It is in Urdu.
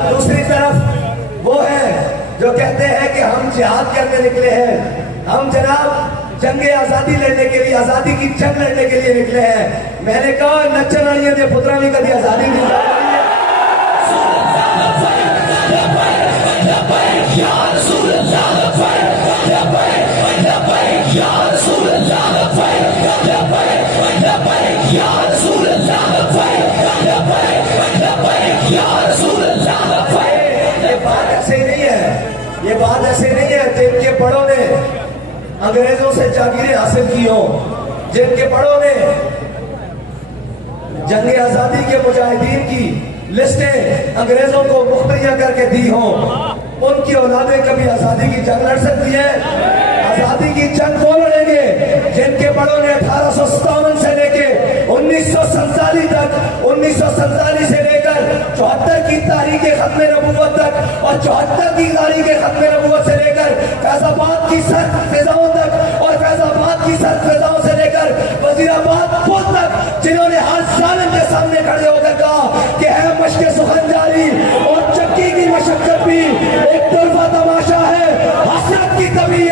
دوسری طرف وہ ہے جو کہتے ہیں کہ ہم جہاد کرنے نکلے ہیں، ہم جناب جنگ آزادی لڑنے کے لیے، آزادی کی جنگ لڑنے کے لیے نکلے ہیں۔ میں نے کہا نچن والی دے پترا بھی کبھی آزادی نہیں لڑی۔ یہ بات ایسے نہیں ہے جن کے بڑوں نے انگریزوں سے جاگیریں حاصل کی ہوں، جن کے بڑوں نے جنگ آزادی کے مجاہدین کی لسٹیں انگریزوں کو مخبریاں کر کے دی ہوں، ان کی اولادیں کبھی آزادی کی جنگ لڑ سکتی ہیں؟ آزادی کی جنگ وہ لڑیں گے جن کے بڑوں نے 1857 سے لے کے 1947 تک، 1947 سے لے کر 74 کی تاریخ ختم نبوت تک اور 74 کی تاریخ ختم نبوت سے لے کر فیض آباد کی سرد فضاؤں تک اور فیض آباد کی سرد فضاؤں سے لے کر وزیر آباد پل تک، جنہوں نے ہر ظالم کے سامنے کھڑے ہو کر کہا کہ ہے مشق سخن جاری اور چکی کی مشقت بھی ایک طرفہ تماشا ہے، حسرت کی طبیعت